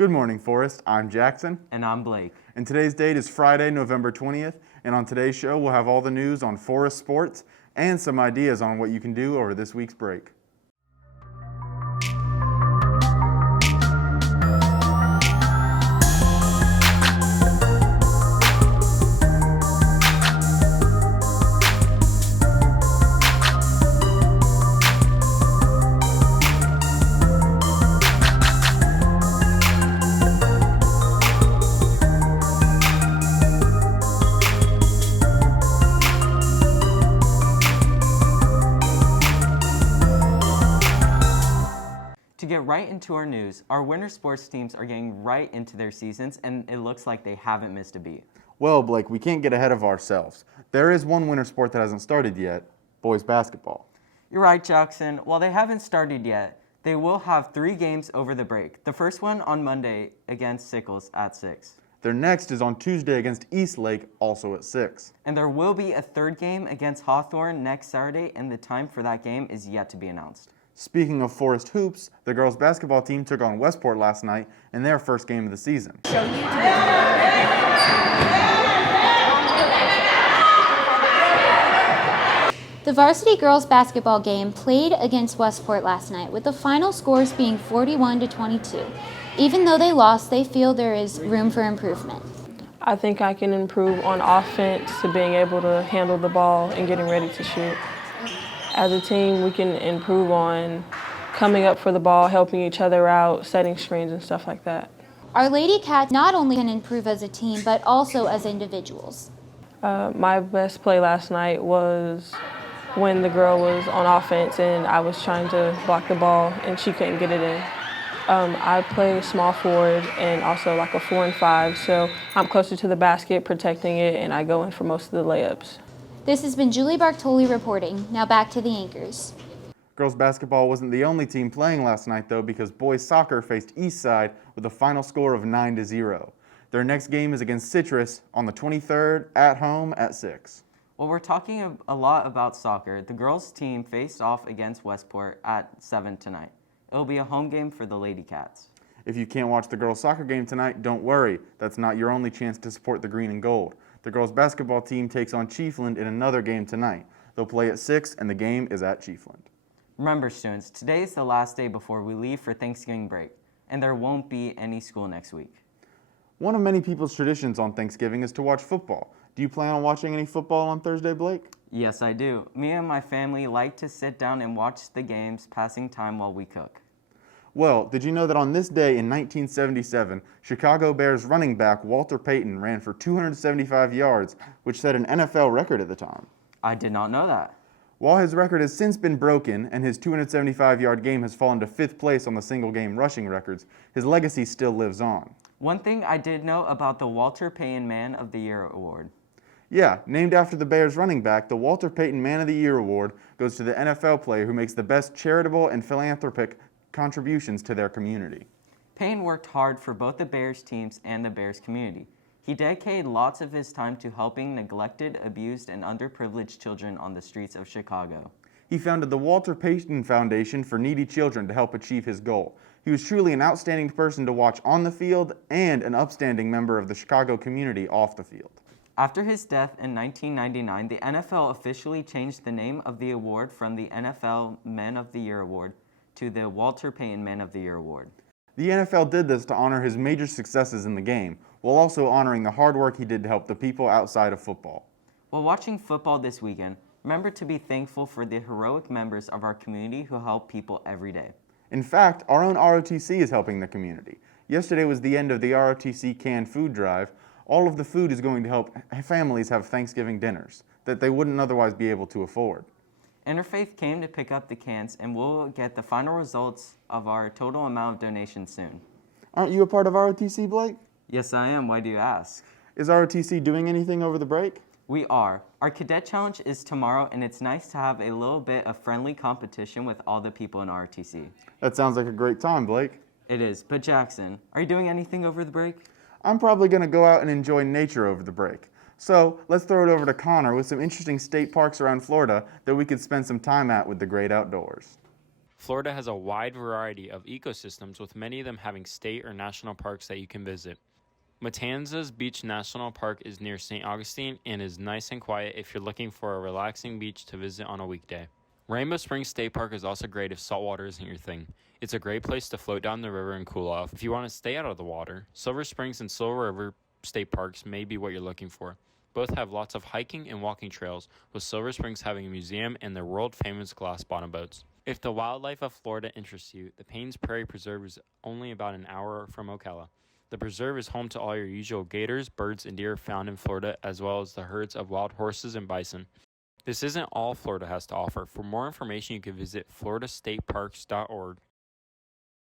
Good morning, Forest. I'm Jackson. And I'm Blake. And today's date is Friday, November 20th. And on today's show, we'll have all the news on Forest sports and some ideas on what you can do over this week's break. To get right into our news, our winter sports teams are getting right into their seasons, and it looks like they haven't missed a beat. Well, Blake, we can't get ahead of ourselves. There is one winter sport that hasn't started yet, boys basketball. You're right, Jackson. While they haven't started yet, they will have 3 games over the break. The first one on Monday against Sickles at 6. Their next is on Tuesday against Eastlake, also at 6. And there will be a 3rd game against Hawthorne next Saturday, and the time for that game is yet to be announced. Speaking of Forest hoops, the girls basketball team took on Westport last night in their first game of the season. The varsity girls basketball game played against Westport last night, with the final scores being 41-22. Even though they lost, they feel there is room for improvement. I think I can improve on offense to being able to handle the ball and getting ready to shoot. As a team, we can improve on coming up for the ball, helping each other out, setting screens and stuff like that. Our Lady Cats not only can improve as a team, but also as individuals. My best play last night was when the girl was on offense and I was trying to block the ball and she couldn't get it in. I play small forward and also like a 4 and 5, so I'm closer to the basket, protecting it, and I go in for most of the layups. This has been Julie Bartoli reporting. Now back to the anchors. Girls basketball wasn't the only team playing last night, though, because boys soccer faced Eastside with a final score of 9-0. Their next game is against Citrus on the 23rd at home at 6. Well, we're talking a lot about soccer. The girls' team faced off against Westport at 7 tonight. It'll be a home game for the Lady Cats. If you can't watch the girls' soccer game tonight, don't worry. That's not your only chance to support the green and gold. The girls' basketball team takes on Chiefland in another game tonight. They'll play at 6, and the game is at Chiefland. Remember, students, today is the last day before we leave for Thanksgiving break, and there won't be any school next week. One of many people's traditions on Thanksgiving is to watch football. Do you plan on watching any football on Thursday, Blake? Yes, I do. Me and my family like to sit down and watch the games, passing time while we cook. Well, did you know that on this day in 1977, Chicago Bears running back Walter Payton ran for 275 yards, which set an NFL record at the time? I did not know that. While his record has since been broken and his 275-yard game has fallen to 5th place on the single-game rushing records, his legacy still lives on. One thing I did know about the Walter Payton Man of the Year Award. Yeah, named after the Bears running back, the Walter Payton Man of the Year Award goes to the NFL player who makes the best charitable and philanthropic contributions to their community. Payton worked hard for both the Bears teams and the Bears community. He dedicated lots of his time to helping neglected, abused, and underprivileged children on the streets of Chicago. He founded the Walter Payton Foundation for needy children to help achieve his goal. He was truly an outstanding person to watch on the field and an upstanding member of the Chicago community off the field. After his death in 1999, the NFL officially changed the name of the award from the NFL Man of the Year Award to the Walter Payton Man of the Year Award. The NFL did this to honor his major successes in the game, while also honoring the hard work he did to help the people outside of football. While watching football this weekend, remember to be thankful for the heroic members of our community who help people every day. In fact, our own ROTC is helping the community. Yesterday was the end of the ROTC canned food drive. All of the food is going to help families have Thanksgiving dinners that they wouldn't otherwise be able to afford. Interfaith came to pick up the cans, and we'll get the final results of our total amount of donations soon. Aren't you a part of ROTC, Blake? Yes, I am. Why do you ask? Is ROTC doing anything over the break? We are. Our cadet challenge is tomorrow, and it's nice to have a little bit of friendly competition with all the people in ROTC. That sounds like a great time, Blake. It is. But Jackson, are you doing anything over the break? I'm probably going to go out and enjoy nature over the break. So let's throw it over to Connor with some interesting state parks around Florida that we could spend some time at with the great outdoors. Florida has a wide variety of ecosystems, with many of them having state or national parks that you can visit. Matanzas Beach National Park is near St. Augustine and is nice and quiet if you're looking for a relaxing beach to visit on a weekday. Rainbow Springs State Park is also great if saltwater isn't your thing. It's a great place to float down the river and cool off. If you want to stay out of the water, Silver Springs and Silver River State Parks may be what you're looking for. Both have lots of hiking and walking trails, with Silver Springs having a museum and their world-famous glass bottom boats. If the wildlife of Florida interests you, the Paynes Prairie Preserve is only about an hour from Ocala. The preserve is home to all your usual gators, birds, and deer found in Florida, as well as the herds of wild horses and bison. This isn't all Florida has to offer. For more information, you can visit floridastateparks.org.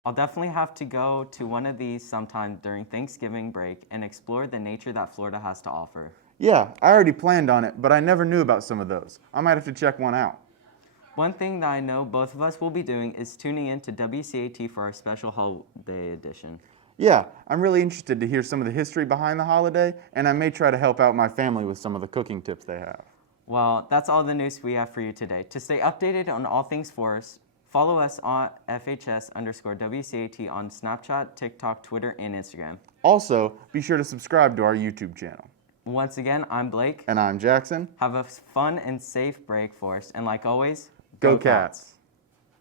I'll definitely have to go to one of these sometime during Thanksgiving break and explore the nature that Florida has to offer. Yeah, I already planned on it, but I never knew about some of those. I might have to check one out. One thing that I know both of us will be doing is tuning in to WCAT for our special holiday edition. Yeah, I'm really interested to hear some of the history behind the holiday, and I may try to help out my family with some of the cooking tips they have. Well, that's all the news we have for you today. To stay updated on all things forest, follow us on FHS_WCAT on Snapchat, TikTok, Twitter, and Instagram. Also, be sure to subscribe to our YouTube channel. Once again, I'm Blake. And I'm Jackson. Have a fun and safe break, Forest. And like always, Go Cats!